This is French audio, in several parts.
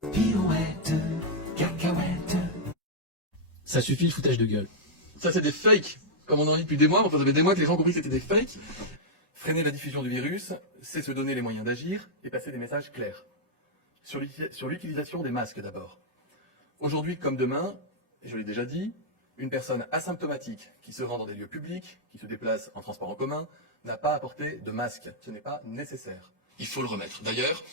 Pirouette, cacahuète. Ça suffit le foutage de gueule. Ça, c'est des fakes, comme on en dit depuis des mois. Enfin, ça fait des mois que les gens ont compris que c'était des fakes. Freiner la diffusion du virus, c'est se donner les moyens d'agir et passer des messages clairs. Sur l'utilisation des masques d'abord. Aujourd'hui comme demain, et je l'ai déjà dit, une personne asymptomatique qui se rend dans des lieux publics, qui se déplace en transport en commun, n'a pas à porter de masque. Ce n'est pas nécessaire. Il faut le remettre. D'ailleurs,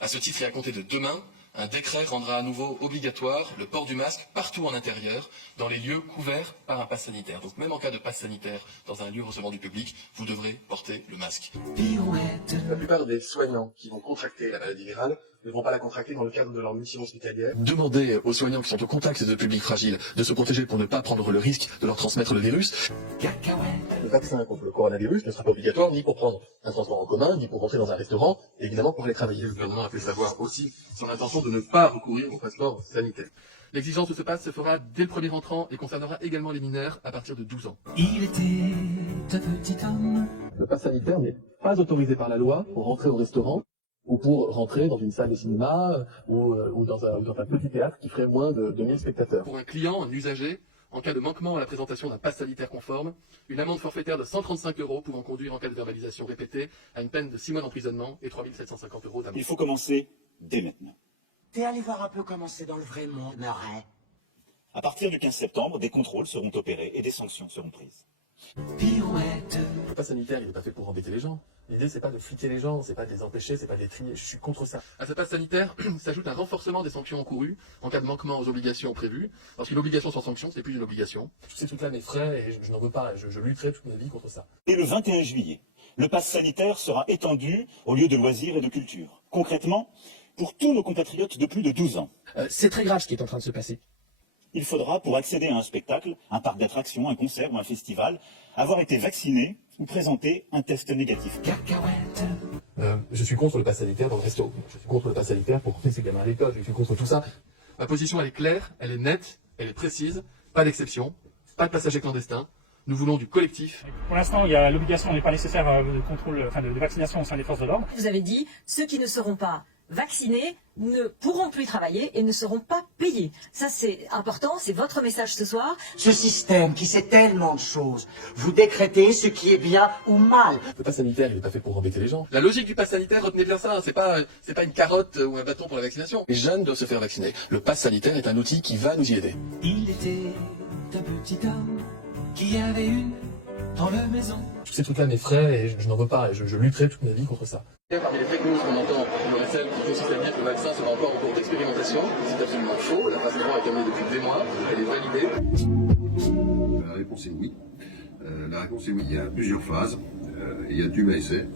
à ce titre et à compter de demain, un décret rendra à nouveau obligatoire le port du masque partout en intérieur, dans les lieux couverts par un pass sanitaire. Donc même en cas de pass sanitaire dans un lieu recevant du public, vous devrez porter le masque. Pirouette. La plupart des soignants qui vont contracter la maladie virale ne vont pas la contracter dans le cadre de leur mission hospitalière. Demandez aux soignants qui sont au contact de publics fragiles de se protéger pour ne pas prendre le risque de leur transmettre le virus. Cacahuète. Le vaccin contre le coronavirus ne sera pas obligatoire ni pour prendre un transport en commun, ni pour rentrer dans un restaurant, et évidemment pour aller travailler. Le gouvernement a fait savoir aussi son intention de ne pas recourir au passeport sanitaire. L'exigence de ce pass se fera dès le premier entrant et concernera également les mineurs à partir de 12 ans. Il était un petit homme. Le pass sanitaire n'est pas autorisé par la loi pour rentrer au restaurant ou pour rentrer dans une salle de cinéma ou dans un petit théâtre qui ferait moins de 1000 spectateurs. Pour un client, un usager, en cas de manquement à la présentation d'un pass sanitaire conforme, une amende forfaitaire de 135 € pouvant conduire en cas de verbalisation répétée à une peine de 6 mois d'emprisonnement et 3 750 € d'amende. Il faut commencer dès maintenant. T'es allé voir un peu comment c'est dans le vrai monde, Murray. À partir du 15 septembre, des contrôles seront opérés et des sanctions seront prises. Pirouette. Le pass sanitaire, il n'est pas fait pour embêter les gens. L'idée, c'est pas de fliquer les gens, c'est pas de les empêcher, c'est pas de les trier. Je suis contre ça. À ce pass sanitaire s'ajoute un renforcement des sanctions encourues en cas de manquement aux obligations prévues. Parce qu'une obligation sans sanction, c'est plus une obligation. Je sais tout là mes frais et je n'en veux pas. Je lutterai toute ma vie contre ça. Et le 21 juillet, le pass sanitaire sera étendu aux lieux de loisirs et de culture. Concrètement, pour tous nos compatriotes de plus de 12 ans. C'est très grave ce qui est en train de se passer. Il faudra, pour accéder à un spectacle, un parc d'attractions, un concert ou un festival, avoir été vacciné ou présenter un test négatif. Cacahuète. Je suis contre le pass sanitaire dans le resto. Je suis contre le pass sanitaire pour emmener ses gamins à l'école. Je suis contre tout ça. Ma position, elle est claire, elle est nette, elle est précise. Pas d'exception, pas de passagers clandestins. Nous voulons du collectif. Pour l'instant, il y a l'obligation n'est pas nécessaire de contrôle, de vaccination au sein des forces de l'ordre. Vous avez dit, ceux qui ne seront pas vaccinés ne pourront plus travailler et ne seront pas payés. Ça, c'est important, c'est votre message ce soir. Ce système qui sait tellement de choses, vous décrétez ce qui est bien ou mal. Le pass sanitaire, il n'est pas fait pour embêter les gens. La logique du pass sanitaire, retenez bien ça, c'est pas une carotte ou un bâton pour la vaccination. Les jeunes doivent se faire vacciner. Le pass sanitaire est un outil qui va nous y aider. Il était un petit homme qui avait une dans la maison. Je sais tout là mes frais et je n'en veux pas. Et je lutterai toute ma vie contre ça. Parmi les fake news qu'on entend, il y aurait celle qui consiste à dire que le vaccin sera encore en cours d'expérimentation. C'est absolument faux. La phase 3 est terminée depuis des mois. Elle est validée. La réponse est oui. La réponse est oui. Il y a plusieurs phases. Il y a tube à essai.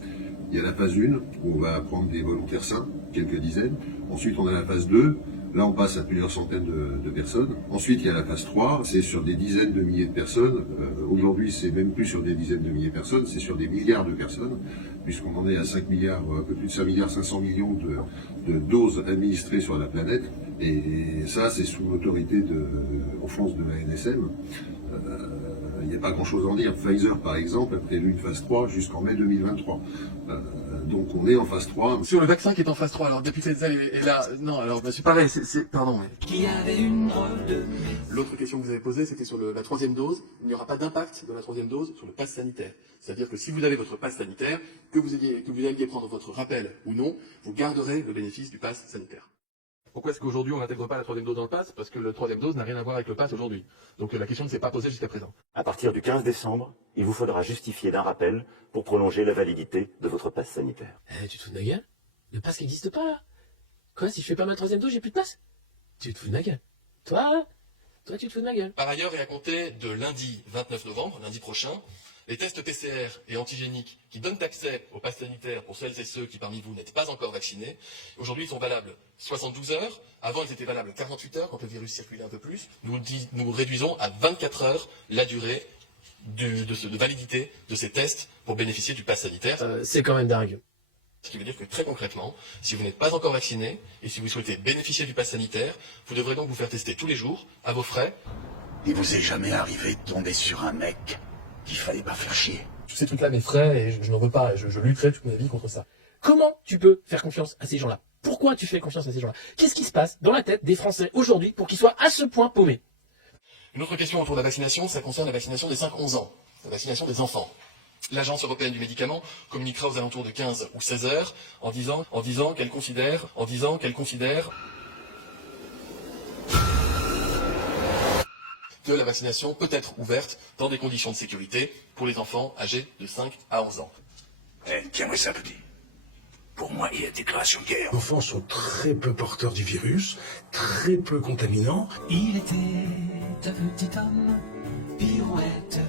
Il y a la phase 1 où on va prendre des volontaires sains, quelques dizaines. Ensuite, on a la phase 2. Là, on passe à plusieurs centaines de personnes. Ensuite, il y a la phase 3. C'est sur des dizaines de milliers de personnes. Aujourd'hui, c'est même plus sur des dizaines de milliers de personnes. C'est sur des milliards de personnes, puisqu'on en est à 5 milliards, un peu plus de 5 milliards 500 millions de doses administrées sur la planète. Et ça, c'est sous l'autorité en France de la NSM. Il n'y a pas grand-chose à en dire. Pfizer, par exemple, a prévu une phase 3 jusqu'en mai 2023. Donc on est en phase 3. Sur le vaccin qui est en phase 3, alors le député Zell est là. Non, alors c'est pareil, pardon. Mais... Qui avait une drôle de... L'autre question que vous avez posée, c'était sur la troisième dose. Il n'y aura pas d'impact de la troisième dose sur le pass sanitaire. C'est-à-dire que si vous avez votre pass sanitaire, que vous alliez prendre votre rappel ou non, vous garderez le bénéfice du pass sanitaire. Pourquoi est-ce qu'aujourd'hui on n'intègre pas la troisième dose dans le pass? Parce que la troisième dose n'a rien à voir avec le pass aujourd'hui. Donc la question ne s'est pas posée jusqu'à présent. À partir du 15 décembre, il vous faudra justifier d'un rappel pour prolonger la validité de votre passe sanitaire. Tu te fous de ma gueule? Le pass n'existe pas là. Quoi, si je fais pas ma troisième dose, j'ai plus de pass? Tu te fous de ma gueule? Toi, tu te fous de ma gueule? Par ailleurs, et à compter de lundi 29 novembre, lundi prochain, les tests PCR et antigéniques qui donnent accès au pass sanitaire pour celles et ceux qui parmi vous n'êtes pas encore vaccinés, aujourd'hui ils sont valables 72 heures. Avant ils étaient valables 48 heures quand le virus circulait un peu plus. Nous réduisons à 24 heures la durée de validité de ces tests pour bénéficier du pass sanitaire. C'est quand même dingue. Ce qui veut dire que très concrètement, si vous n'êtes pas encore vacciné et si vous souhaitez bénéficier du pass sanitaire, vous devrez donc vous faire tester tous les jours, à vos frais. Il vous est jamais arrivé de tomber sur un mec qu'il fallait pas faire chier? Je sais tout là mes frais et je n'en veux pas. Je lutterai toute ma vie contre ça. Comment tu peux faire confiance à ces gens-là? Pourquoi tu fais confiance à ces gens-là? Qu'est-ce qui se passe dans la tête des Français aujourd'hui pour qu'ils soient à ce point paumés? Une autre question autour de la vaccination, ça concerne la vaccination des 5-11 ans, la vaccination des enfants. L'Agence européenne du médicament communiquera aux alentours de 15 ou 16 heures en disant qu'elle considère que la vaccination peut être ouverte dans des conditions de sécurité pour les enfants âgés de 5 à 11 ans. Tiens-moi ça, petit. Pour moi, il y a déclaration de guerre. Les enfants sont très peu porteurs du virus, très peu contaminants. Il était un petit homme, pirouette.